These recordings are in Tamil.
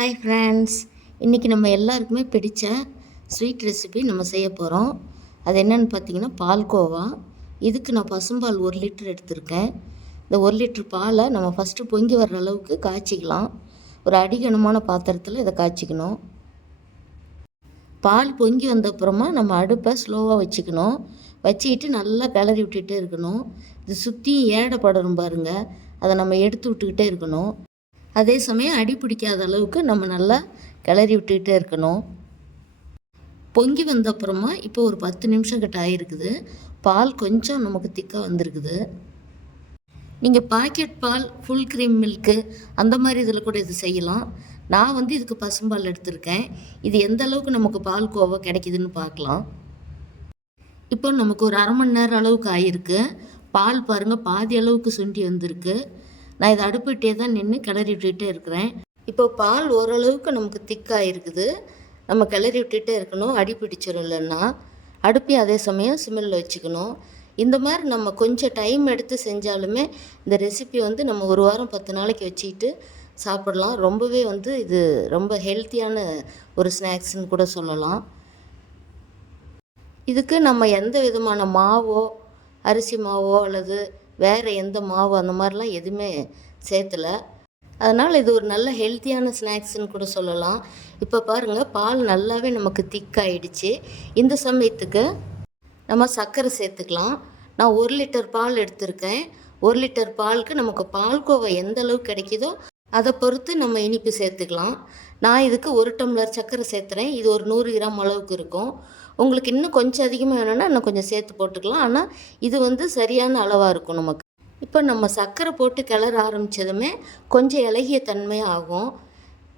ஹாய் ஃப்ரெண்ட்ஸ், இன்றைக்கி நம்ம எல்லாருக்குமே பிடித்த ஸ்வீட் ரெசிபி நம்ம செய்ய போகிறோம். அது என்னென்னு பார்த்தீங்கன்னா பால்கோவா. இதுக்கு நான் பசும்பால் 1 லிட்டர் எடுத்திருக்கேன். இந்த 1 லிட்டர் பாலை நம்ம ஃபஸ்ட்டு பொங்கி வர்ற அளவுக்கு காய்ச்சிக்கலாம். ஒரு அடிகனமான பாத்திரத்தில் இதை காய்ச்சிக்கணும். பால் பொங்கி வந்தப்புறமா நம்ம அடுப்பை ஸ்லோவாக வச்சுக்கணும். வச்சுக்கிட்டு நல்லா கிளறி விட்டுகிட்டே இருக்கணும். இது சுற்றி ஏடை படரும் பாருங்கள், அதை நம்ம எடுத்து விட்டுக்கிட்டே இருக்கணும். அதே சமயம் அடி பிடிக்காத அளவுக்கு நம்ம நல்லா கிளறி விட்டுக்கிட்டே இருக்கணும். பொங்கி வந்தப்புறமா இப்போ ஒரு 10 நிமிஷம் கிட்ட ஆகிருக்குது. பால் கொஞ்சம் நமக்கு திக்காக வந்திருக்குது. நீங்கள் பாக்கெட் பால், ஃபுல் க்ரீம் மில்க்கு அந்த மாதிரி இதில் கூட இது செய்யலாம். நான் இதுக்கு பசும்பால் எடுத்திருக்கேன். இது எந்த அளவுக்கு நமக்கு பால் கோவா கிடைக்குதுன்னு பார்க்கலாம். இப்போ நமக்கு ஒரு அரை மணி நேரம் அளவுக்கு ஆகிருக்கு. பால் பாருங்கள், பாதி அளவுக்கு சுண்டி வந்திருக்கு. நான் இதை அடுப்பிட்டே தான் நின்று கிளறி விட்டுகிட்டே இருக்கிறேன். இப்போ பால் ஓரளவுக்கு நமக்கு திக்காக இருக்குது. நம்ம கிளறி விட்டுகிட்டே இருக்கணும், அடி பிடிச்சிடும். இல்லைன்னா அடுப்பையும் அதே சமயம் சிம்மில் வச்சுக்கணும். இந்த மாதிரி நம்ம கொஞ்சம் டைம் எடுத்து செஞ்சாலுமே இந்த ரெசிபி நம்ம 1 வாரம் 10 நாளைக்கு வச்சுக்கிட்டு சாப்பிடலாம். ரொம்பவே இது ரொம்ப ஹெல்த்தியான ஒரு ஸ்நாக்ஸ்ன்னு கூட சொல்லலாம். இதுக்கு நம்ம எந்த விதமான மாவோ, அரிசி மாவோ அல்லது வேறு எந்த மாவு அந்த மாதிரிலாம் எதுவுமே சேர்த்தலை. அதனால் இது ஒரு நல்ல ஹெல்த்தியான ஸ்நாக்ஸ்ன்னு கூட சொல்லலாம். இப்போ பாருங்கள், பால் நல்லாவே நமக்கு திக்காயிடுச்சு. இந்த சமயத்துக்கு நம்ம சர்க்கரை சேர்த்துக்கலாம். நான் 1 லிட்டர் பால் எடுத்திருக்கேன். 1 லிட்டர் பாலுக்கு நமக்கு பால்கோவா எந்த அளவுக்கு கிடைக்குதோ அதை பொறுத்து நம்ம இனிப்பு சேர்த்துக்கலாம். நான் இதுக்கு 1 டம்ளர் சர்க்கரை சேர்த்துறேன். இது ஒரு 100 கிராம் அளவுக்கு இருக்கும். உங்களுக்கு இன்னும் கொஞ்சம் அதிகமாக வேணும்னா இன்னும் கொஞ்சம் சேர்த்து போட்டுக்கலாம். ஆனால் இது சரியான அளவாக இருக்கும் நமக்கு. இப்போ நம்ம சர்க்கரை போட்டு கிளற ஆரம்பித்ததுமே கொஞ்சம் இலகிய தன்மையாக ஆகும்.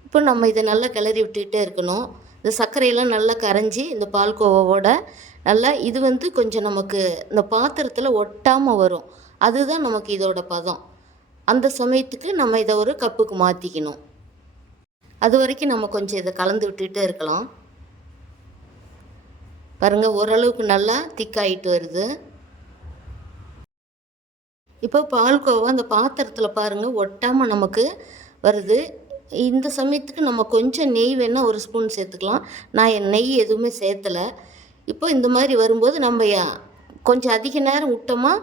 இப்போ நம்ம இதை நல்லா கிளறி விட்டுக்கிட்டே இருக்கணும். இந்த சர்க்கரையெல்லாம் நல்லா கரைஞ்சி இந்த பால்கோவாவோட நல்லா இது கொஞ்சம் நமக்கு இந்த பாத்திரத்தில் ஒட்டாமல் வரும். அதுதான் நமக்கு இதோட பதம். அந்த சமயத்துக்கு நம்ம இதை ஒரு கப்புக்கு மாற்றிக்கணும். அது வரைக்கும் நம்ம கொஞ்சம் இதை கலந்து விட்டுகிட்டே இருக்கலாம். பாருங்கள், ஓரளவுக்கு நல்லா திக்காயிட்டு வருது. இப்போ பால்கோவா அந்த பாத்திரத்தில் பாருங்கள் ஒட்டாமல் நமக்கு வருது. இந்த சமயத்துக்கு நம்ம கொஞ்சம் நெய் வேணால் 1 ஸ்பூன் சேர்த்துக்கலாம். நான் நெய் எதுவுமே சேர்த்தலை. இப்போ இந்த மாதிரி வரும்போது நம்ம கொஞ்சம் அதிக நேரம் விட்டோமா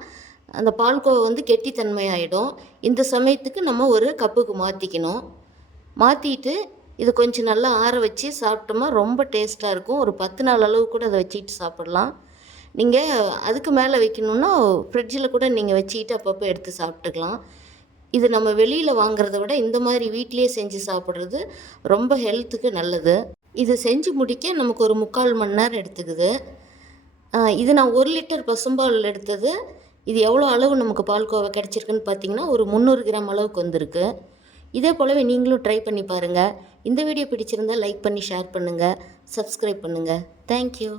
அந்த பால்கோவா கெட்டித்தன்மை ஆகிடும். இந்த சமயத்துக்கு நம்ம ஒரு கப்புக்கு மாற்றிக்கணும். மாற்றிட்டு இது கொஞ்சம் நல்லா ஆற வச்சு சாப்பிட்டோமா ரொம்ப டேஸ்ட்டாக இருக்கும். ஒரு 10 நாள் அளவு கூட அதை வச்சுக்கிட்டு சாப்பிட்லாம். நீங்கள் அதுக்கு மேலே வைக்கணுன்னா ஃப்ரிட்ஜில் கூட நீங்கள் வச்சுக்கிட்டு அப்பப்போ எடுத்து சாப்பிட்டுக்கலாம். இது நம்ம வெளியில் வாங்குறத விட இந்த மாதிரி வீட்டிலேயே செஞ்சு சாப்பிட்றது ரொம்ப ஹெல்த்துக்கு நல்லது. இது செஞ்சு முடிக்க நமக்கு ஒரு 3/4 மணி நேரம் எடுத்துக்குது. இது நான் 1 லிட்டர் பசும்பால் எடுத்தது. இது எவ்வளோ அளவு நமக்கு பால்கோவா கிடச்சிருக்குன்னு பார்த்தீங்கன்னா ஒரு 300 கிராம் அளவுக்கு வந்திருக்கு. இதே போலவே நீங்களும் ட்ரை பண்ணி பாருங்கள். இந்த வீடியோ பிடிச்சிருந்தால் லைக் பண்ணி ஷேர் பண்ணுங்கள், சப்ஸ்கிரைப் பண்ணுங்கள். தேங்க்யூ.